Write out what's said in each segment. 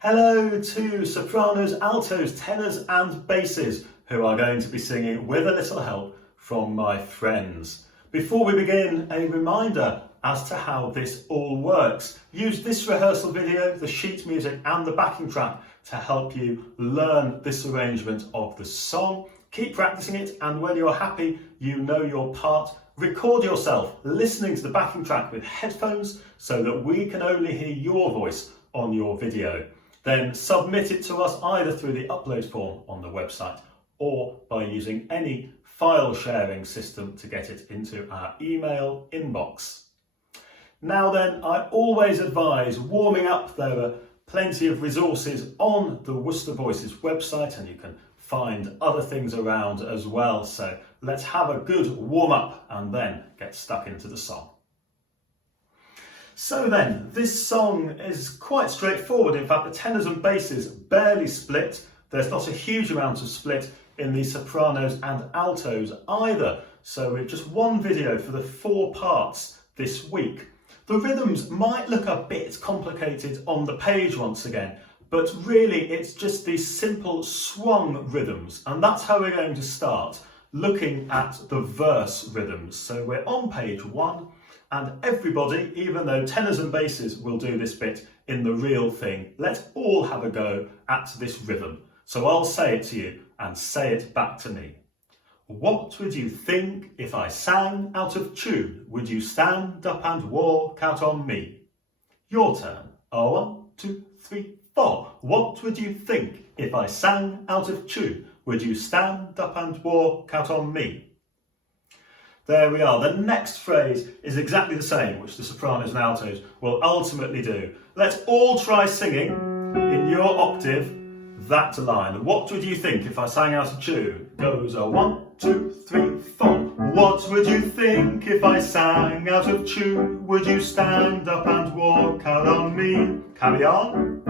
Hello to sopranos, altos, tenors and basses who are going to be singing with a little help from my friends. Before we begin, a reminder as to how this all works. Use this rehearsal video, the sheet music and the backing track to help you learn this arrangement of the song. Keep practicing it, and when you're happy, you know your part, record yourself listening to the backing track with headphones so that we can only hear your voice on your video. Then submit it to us either through the upload form on the website or by using any file sharing system to get it into our email inbox. Now then, I always advise warming up. There are plenty of resources on the Worcester Voices website, and you can find other things around as well. So let's have a good warm up and then get stuck into the song. So then, this song is quite straightforward. In fact, the tenors and basses barely split. There's not a huge amount of split in the sopranos and altos either. So it's just one video for the 4 parts this week. The rhythms might look a bit complicated on the page once again, but really it's just these simple swung rhythms. And that's how we're going to start, looking at the verse rhythms. So we're on page 1. And everybody, even though tenors and basses will do this bit in the real thing, let's all have a go at this rhythm. So I'll say it to you and say it back to me. What would you think if I sang out of tune? Would you stand up and walk out on me? Your turn. 1, 2, 3, 4. What would you think if I sang out of tune? Would you stand up and walk out on me? There we are. The next phrase is exactly the same, which the sopranos and altos will ultimately do. Let's all try singing in your octave that line. What would you think if I sang out of tune? Goes a 1, 2, 3, 4. What would you think if I sang out of tune? Would you stand up and walk out on me? Carry on.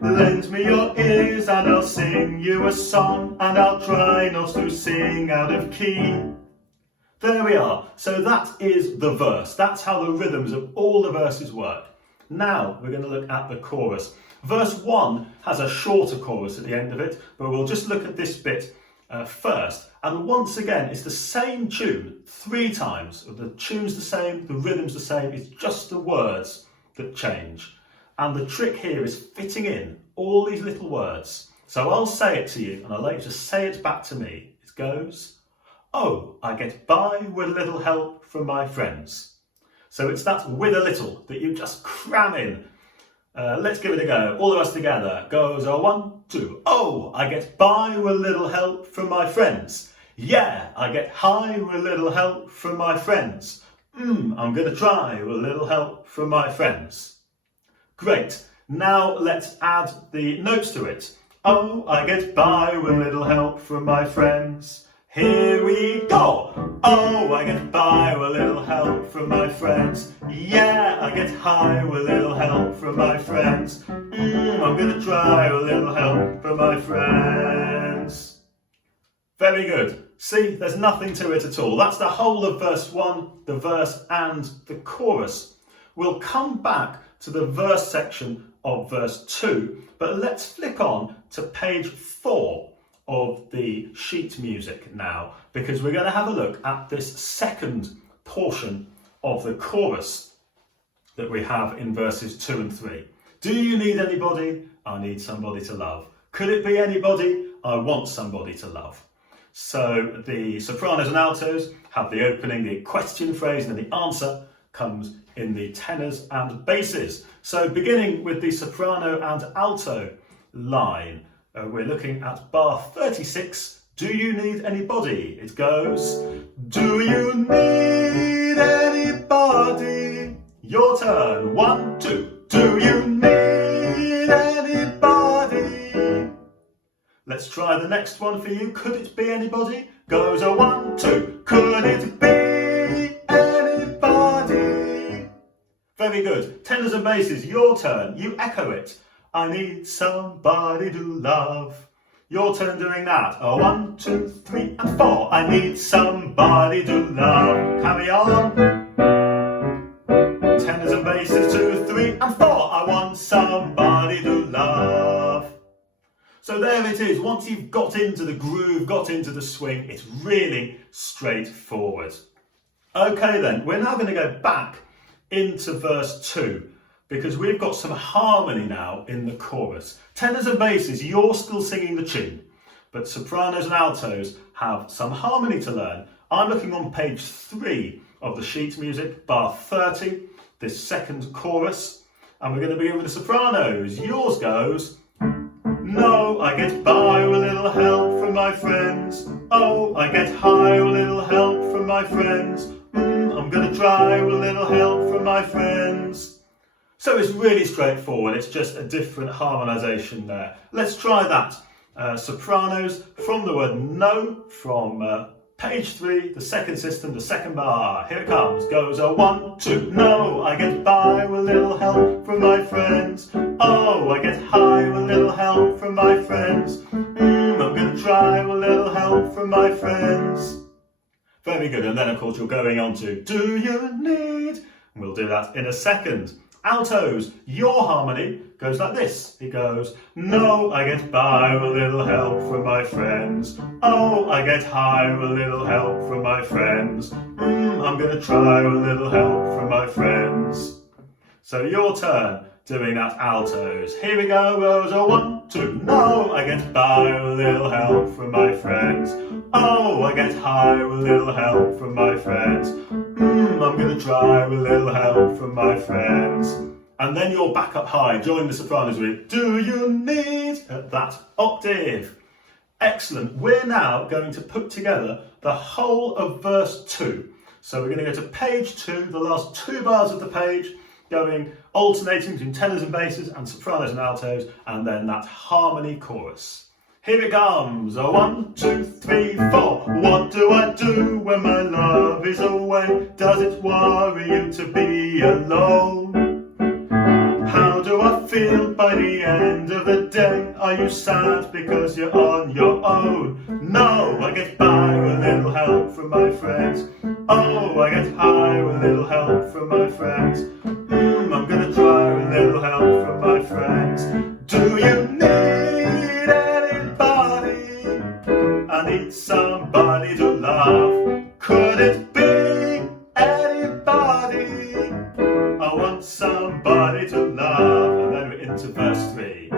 Lend me your ears and I'll sing you a song, and I'll try not to sing out of key. There we are. So that is the verse. That's how the rhythms of all the verses work. Now we're going to look at the chorus. Verse 1 has a shorter chorus at the end of it, but we'll just look at this bit first. And once again, it's the same tune 3 times. The tune's the same, the rhythm's the same, it's just the words that change. And the trick here is fitting in all these little words. So I'll say it to you, and I'll let you just say it back to me. It goes, oh, I get by with a little help from my friends. So it's that with a little that you just cram in. Let's give it a go. All of us together. Goes a 1, 2. Oh, I get by with a little help from my friends. Yeah, I get high with a little help from my friends. I'm going to try with a little help from my friends. Great. Now let's add the notes to it. Oh, I get by with a little help from my friends. Here we go! Oh, I get by with a little help from my friends. Yeah, I get high with a little help from my friends. I'm gonna try with a little help from my friends. Very good. See, there's nothing to it at all. That's the whole of verse 1, the verse and the chorus. We'll come back to the verse section of verse 2, but let's flick on to page 4. Of the sheet music now, because we're going to have a look at this second portion of the chorus that we have in verses 2 and 3. Do you need anybody? I need somebody to love. Could it be anybody? I want somebody to love. So the sopranos and altos have the opening, the question phrase, and then the answer comes in the tenors and basses. So beginning with the soprano and alto line, we're looking at bar 36. Do you need anybody? It goes, do you need anybody? Your turn. 1, 2. Do you need anybody? Let's try the next one for you. Could it be anybody? Goes a 1, 2. Could it be anybody? Very good. Tenors and basses, your turn. You echo it. I need somebody to love. Your turn doing that. 1, 2, 3 and 4. I need somebody to love. Carry on. Tenors and basses, 2, 3 and 4. I want somebody to love. So there it is. Once you've got into the groove, got into the swing, it's really straightforward. Okay then, we're now going to go back into verse 2 because we've got some harmony now in the chorus. Tenors and basses, you're still singing the tune, but sopranos and altos have some harmony to learn. I'm looking on page 3 of the sheet music, bar 30, this second chorus, and we're going to begin with the sopranos. Yours goes, no, I get by with a little help from my friends. Oh, I get high with a little help from my friends. I'm going to try with a little help from my friends. So it's really straightforward, it's just a different harmonisation there. Let's try that. Sopranos from the word no, from page 3, the second system, the second bar. Here it comes, goes a 1, 2. No, I get by with a little help from my friends. Oh, I get high with a little help from my friends. I'm going to try with a little help from my friends. Very good, and then of course you're going on to do you need? We'll do that in a second. Altos, your harmony goes like this. It goes, no, I get by with a little help from my friends. Oh, I get high with a little help from my friends. I'm going to try with a little help from my friends. So your turn doing that altos. Here we go, goes a 1, 2. No, I get by with a little help from my friends. Oh, I get high with a little help from my friends. I'm going to try with a little help from my friends. And then you're back up high, join the sopranos with do you need at that octave. Excellent. We're now going to put together the whole of verse 2. So we're going to go to page 2, the last 2 bars of the page, going alternating between tenors and basses and sopranos and altos, and then that harmony chorus. Here it comes, a 1, 2, 3, 4. What do I do when my love is away? Does it worry you to be alone? How do I feel by the end of the day? Are you sad because you're on your own? No, I get by with a little help from my friends. Oh, I get high with a little help from my friends. I'm gonna try with a little help from my friends. Do you need anybody? I need somebody to love. Could it be anybody? I want somebody to love. And then we're into verse 3.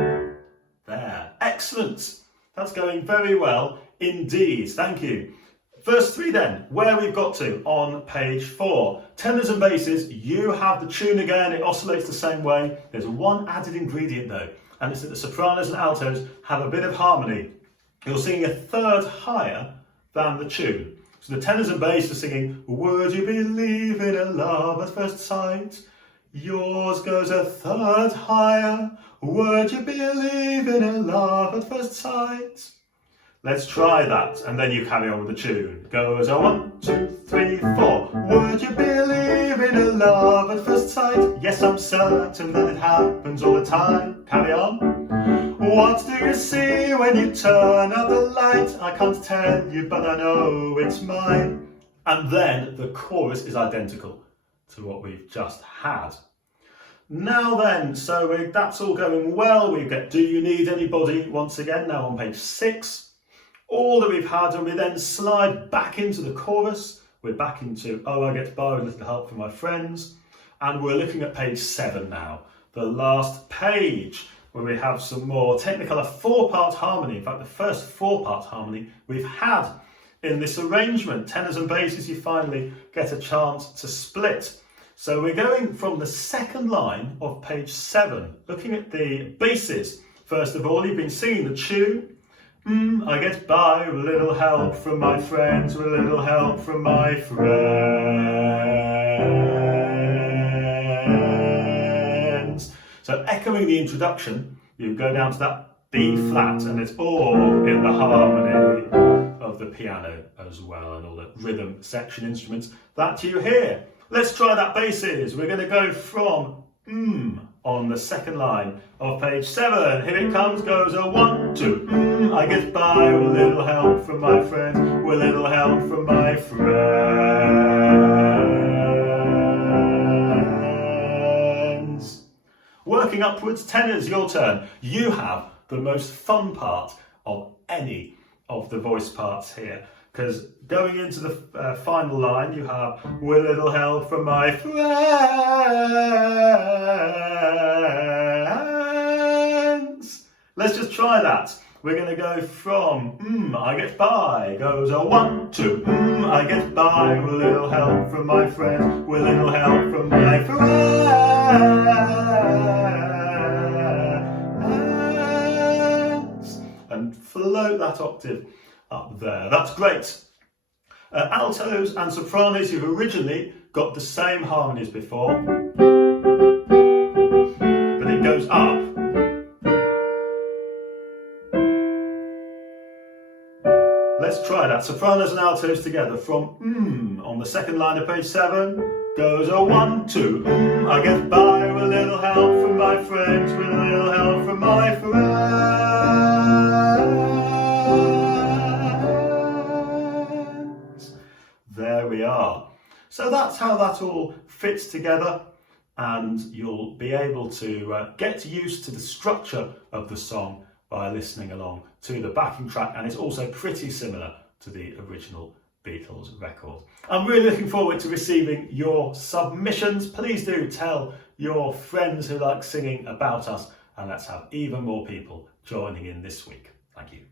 There. Excellent. That's going very well indeed. Thank you. Verse 3 then, where we've got to on page 4. Tenors and basses, you have the tune again, it oscillates the same way. There's one added ingredient though, and it's that the sopranos and altos have a bit of harmony. You're singing a third higher than the tune. So the tenors and bass are singing, would you believe in a love at first sight? Yours goes a third higher. Would you believe in a love at first sight? Let's try that, and then you carry on with the tune. Goes a 1, 2, 3, 4. Would you believe in a love at first sight? Yes, I'm certain that it happens all the time. Carry on. What do you see when you turn out the light? I can't tell you, but I know it's mine. And then the chorus is identical to what we've just had. Now then, so that's all going well. We get Do You Need Anybody once again, now on page 6. All that we've had, and we then slide back into the chorus. We're back into Oh, I Get By with a Little Help from My Friends. And we're looking at page 7 now, the last page, where we have some more Technicolor 4-part harmony. In fact, the first 4-part harmony we've had in this arrangement. Tenors and basses, you finally get a chance to split. So we're going from the second line of page 7, looking at the basses. First of all, you've been singing the tune. I get by with a little help from my friends, with a little help from my friends. So echoing the introduction, you go down to that B flat, and it's all in the harmony of the piano as well, and all the rhythm section instruments that you hear. Let's try that basses. We're going to go from on the second line of page 7. Here it comes, goes a 1, 2. I get by with a little help from my friends, with a little help from my friends. Working upwards, tenors, your turn. You have the most fun part of any of the voice parts here. Because going into the final line, you have, with a little help from my friends. Let's just try that. We're going to go from I get by, goes a 1, 2, I get by, with a little help from my friends, with a little help from my friends. And float that octave up there. That's great. Altos and sopranos, you've originally got the same harmonies before, but it goes up. Let's try that. Sopranos and altos together from on the second line of page 7 goes a 1, 2, I get by with a little help from my friends, with a little help from my friends. There we are. So that's how that all fits together, and you'll be able to get used to the structure of the song by listening along to the backing track, and it's also pretty similar to the original Beatles record. I'm really looking forward to receiving your submissions. Please do tell your friends who like singing about us, and let's have even more people joining in this week. Thank you.